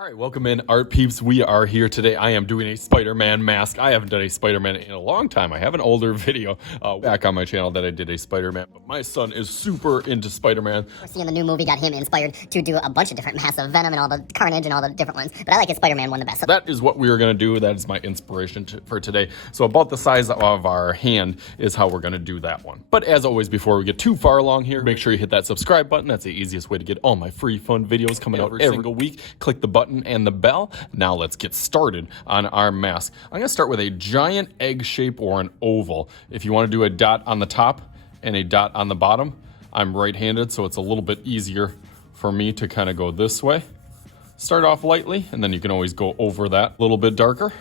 All right, welcome in, art peeps. We are here today. I am doing a Spider-Man mask. I haven't done a Spider-Man in a long time. I have an older video back on my channel that I did a Spider-Man, but my son is super into Spider-Man. We're seeing the new movie got him inspired to do a bunch of different masks of Venom and all the Carnage and all the different ones, but I like his Spider-Man one the best. So that is what we are going to do. That is my inspiration for today. So about the size of our hand is how we're going to do that one. But as always, before we get too far along here, make sure you hit that subscribe button. That's the easiest way to get all my free fun videos coming out every single week. Click the button and the bell. Now let's get started on our mask. I'm going to start with a giant egg shape or an oval. If you want to do a dot on the top and a dot on the bottom, I'm right-handed, so it's a little bit easier for me to kind of go this way. Start off lightly, and then you can always go over that a little bit darker.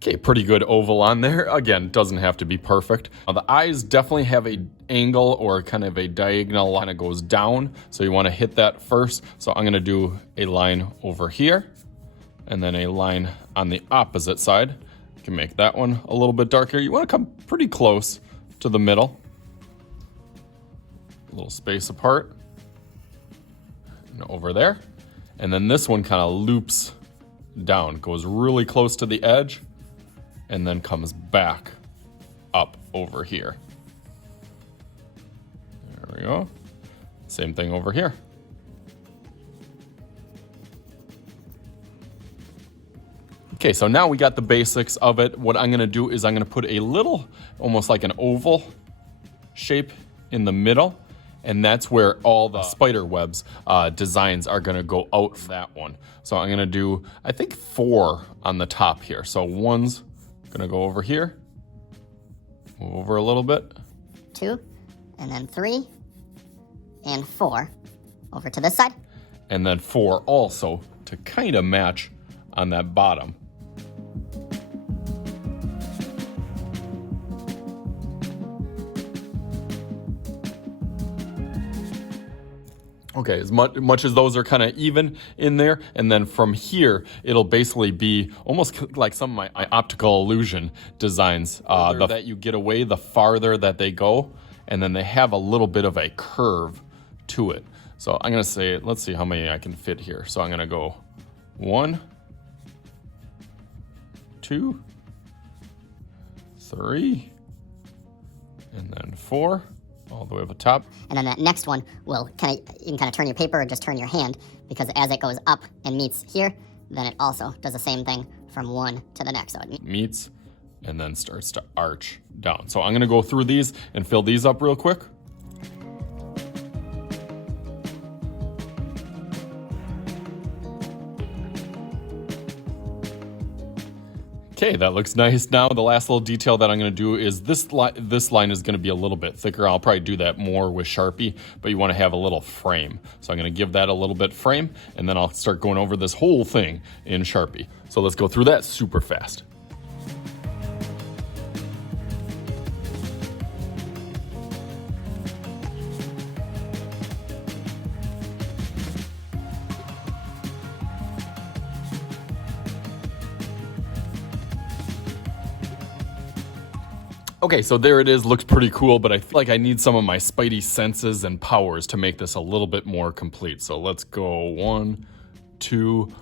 Okay, pretty good oval on there. Again, doesn't have to be perfect. The eyes definitely have a angle or kind of a diagonal line that goes down, so you want to hit that first. So I'm going to do a line over here, and then a line on the opposite side. You can make that one a little bit darker. You want to come pretty close to the middle. A little space apart. And over there. And then this one kind of loops down, goes really close to the edge, and then comes back up over here. There we go. Same thing over here. Okay, so now we got the basics of it. What I'm gonna do is I'm gonna put a little, almost like an oval shape in the middle, and that's where all the spider webs designs are gonna go out for that one. So I'm gonna do, I think 4 on the top here. So one's gonna go over here, move over a little bit. 2, and then 3, and 4 over to this side. And then 4 also to kind of match on that bottom. Okay, as much as those are kind of even in there, and then from here, it'll basically be almost like some of my optical illusion designs. That you get away, the farther that they go, and then they have a little bit of a curve to it. So I'm gonna say, let's see how many I can fit here. So I'm gonna go 1, 2, 3, and then 4. All the way up the top. And then that next one will you can kind of turn your paper or just turn your hand, because as it goes up and meets here, then it also does the same thing from one to the next. So it meets and then starts to arch down. So I'm gonna go through these and fill these up real quick. Okay, that looks nice. Now the last little detail that I'm going to do is this line is going to be a little bit thicker. I'll probably do that more with Sharpie, but you want to have a little frame. So I'm going to give that a little bit frame, and then I'll start going over this whole thing in Sharpie. So let's go through that super fast. Okay, so there it is, looks pretty cool, but I feel like I need some of my spidey senses and powers to make this a little bit more complete. So let's go 1, 2,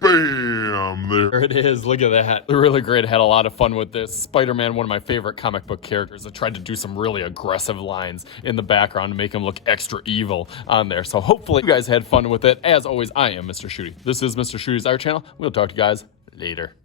bam, there it is, look at that. Really great, I had a lot of fun with this. Spider-Man, one of my favorite comic book characters. I tried to do some really aggressive lines in the background to make him look extra evil on there. So hopefully you guys had fun with it. As always, I am Mr. Shooty. This is Mr. Shooty's Art Channel. We'll talk to you guys later.